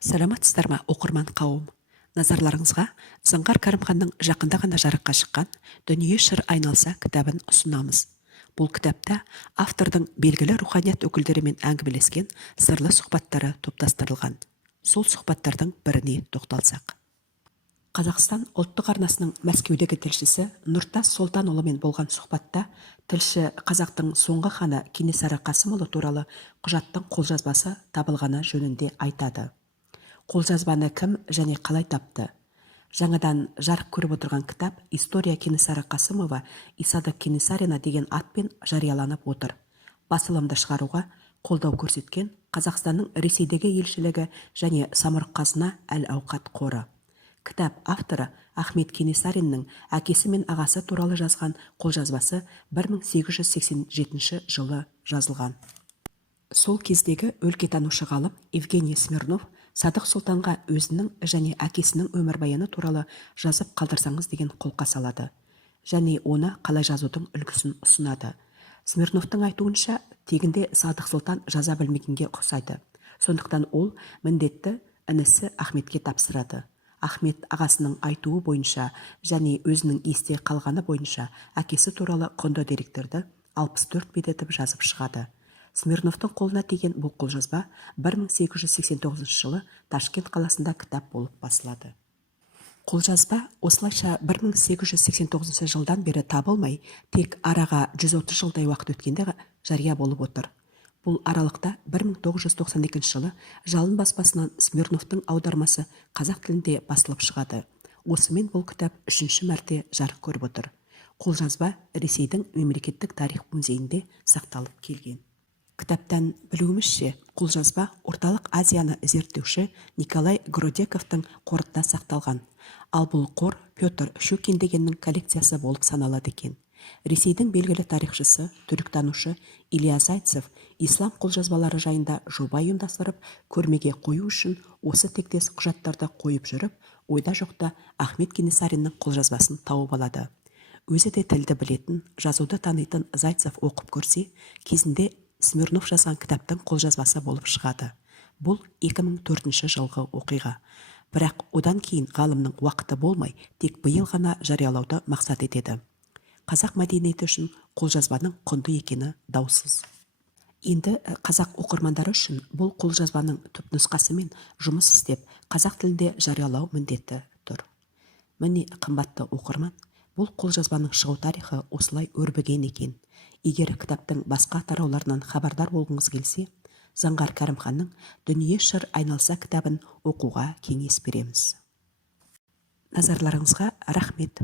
Саламатсыздар ма, оқырман қауым? Назарларыңызға Заңғар Кәрімханның жақында ғана жарыққа шыққан «Дүние шыр айналса» кітабын ұсынамыз. Бұл кітапта автордың белгілі руханият өкілдерімен әңгімелескен сырлы сұхбаттары топтастырылған. Сол сұхбаттардың біріне тоқталсақ. Қазақстан ұлттық арнасының Мәскеудегі тілшісі Нұртас Солтанұлымен болған сұхбатта тілші қазақтың соңғы ханы Кенесары Қасымұлы туралы құжаттың қолжазбасы табылғаны жөнінде айтады. Қолжазбаны кім және қалай тапты? Жаңадан жарық көріп отырған кітап «История Кенесары Қасымова Исада Кенесарина» деген атпен жарияланып отыр. Басылымды шығаруға қолдау көрсеткен Қазақстанның Ресейдегі елшілігі және Самұрық-қазына әл-ауқат қоры. Кітап авторы Ахмет Кенесариннің әкесі мен ағасы туралы жазған қолжазбасы 1887 жылы жазылған. Сол кездегі өлкетанушы ғалым Евгений Смирнов Садық Сұлтанға өзінің және әкесінің өмірбаяны туралы жазып қалдырсаңыз деген қолқа салады. Және оны қалай жазудың үлгісін ұсынады. Смирновтың айтуынша, тегінде Садық Сұлтан жаза білмегенге ұқсайды. Сондықтан ол міндетті інісі Ахметке тапсырады. Ахмет ағасының айтуы бойынша және өзінің есте қалғаны бойынша әкесі туралы құнды деректерді 64 бет етіп жазып шығады. Смирновтың қолына тиген бұл қолжазба 1889 жылы Ташкент қаласында кітап болып басылады. Қолжазба осылайша 1889 жылдан бері табылмай, тек араға 130 жылдай уақыт өткенде жария болып отыр. Бұл аралықта 1992 жылы Жалын баспасынан Смирновтың аудармасы қазақ тілінде басылып шығады. Осымен бұл кітап 3-ші мәрте жарық көріп отыр. Қолжазба Ресейдің мемлекеттік тарих музейінде сақталып келген. Кітаптан білуімізше, қолжазба Орталық Азияны зерттеуші Николай Гродековтың қорында сақталған. Ал бұл қор Петр Щукин дегеннің коллекциясы болып саналады екен. Ресейдің белгілі тарихшысы, түріктанушы Илья Зайцев ислам қолжазбалары жайында жоба ұйымдастырып, көрмеге қою үшін осы тектес құжаттарды қойып жүріп, ойда жоқта Ахмет Кенесариннің қолжазбасын тауып алады. Өзі де тілді білетін, жазуды танитын Зайцев оқып көрсе, кезінде Смирнов жазған кітаптың қолжазбасы болып шығады. Бұл 2004 жылғы оқиға. Бірақ одан кейін ғалымның уақыты болмай, тек биыл ғана жариялауды мақсат етеді. Қазақ мәдениеті үшін қолжазбаның құнды екені даусыз. Енді қазақ оқырмандары үшін бұл қолжазбаның түпнұсқасымен жұмыс істеп, қазақ тілінде жариялау міндеті тұр. Міне, қымбатты оқырман, бұл қолжазбаның шығу тарихы осылай өрбіген екен. Егер кітаптың басқа тарауларынан хабардар болғыңыз келсе, Заңғар Кәрімханның «Дүние шыр айналса» кітабын оқуға кеңес береміз. Назарларыңызға рахмет.